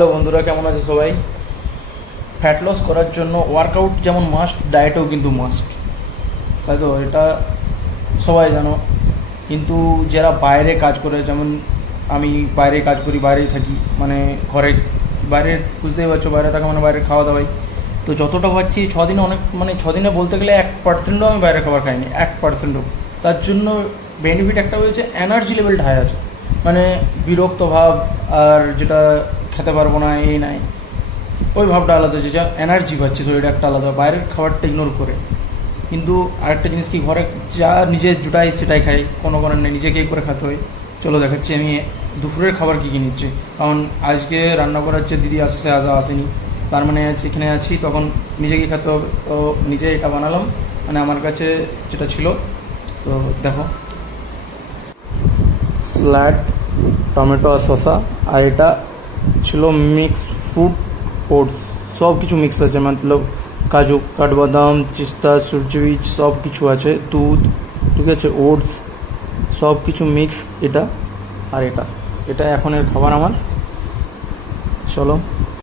Hello বন্ধুরা, কেমন আছে সবাই? ফ্যাট লস করার জন্য ওয়ার্কআউট যেমন মাস্ট, ডায়েটও কিন্তু মাস্ট, তাই তো? এটা সবাই জানো। কিন্তু যারা বাইরে কাজ করে, যেমন আমি বাইরে কাজ করি, বাইরেই থাকি, মানে ঘরে বাইরে, বুঝতেই পারছো, বাইরে থাকা মানে বাইরে খাওয়া দাওয়াই। তো যতটা পাচ্ছি ছদিনে অনেক, মানে ছদিনে বলতে গেলে 1%ও আমি বাইরে খাবার খাইনি, 1%ও। তার জন্য বেনিফিট একটা হয়েছে, এনার্জি লেভেলটা হাই আছে, মানে বিরক্ত ভাব আর যেটা খেতে পারবো না এই নাই, ওই ভাবটা আলাদা, যে যা এনার্জি পাচ্ছি শরীরে একটা আলাদা, বাইরের খাবারটা ইগনোর করে। কিন্তু আরেকটা জিনিস কি, ঘরে যা নিজে জুটাই সেটাই খাই, কোনো করার নেই, নিজেকেই করে খেতে হয়। চলো দেখাচ্ছি আমি দুপুরের খাবার কী কী নিচ্ছি। কারণ আজকে রান্না করার যে দিদি আসে, সে আজ আসেনি, তার মানে এখানে আছি, তখন নিজেকেই খেতে হবে। তো নিজে এটা বানালাম, মানে আমার কাছে যেটা ছিল। তো দেখো, স্যালাড, টমেটো আর শসা, আর এটা ছিল মিক্স ফ্রুট, ওটস, সব কিছু মিক্স আছে, মতলব কাজু, কাঠবাদাম, চিস্তা, সূর্যবীজ, সব কিছু আছে, দুধ, ঠিক আছে, ওটস, সব কিছু মিক্স। এটা আর এটা এটা এখনের খাবার আমার। চলো।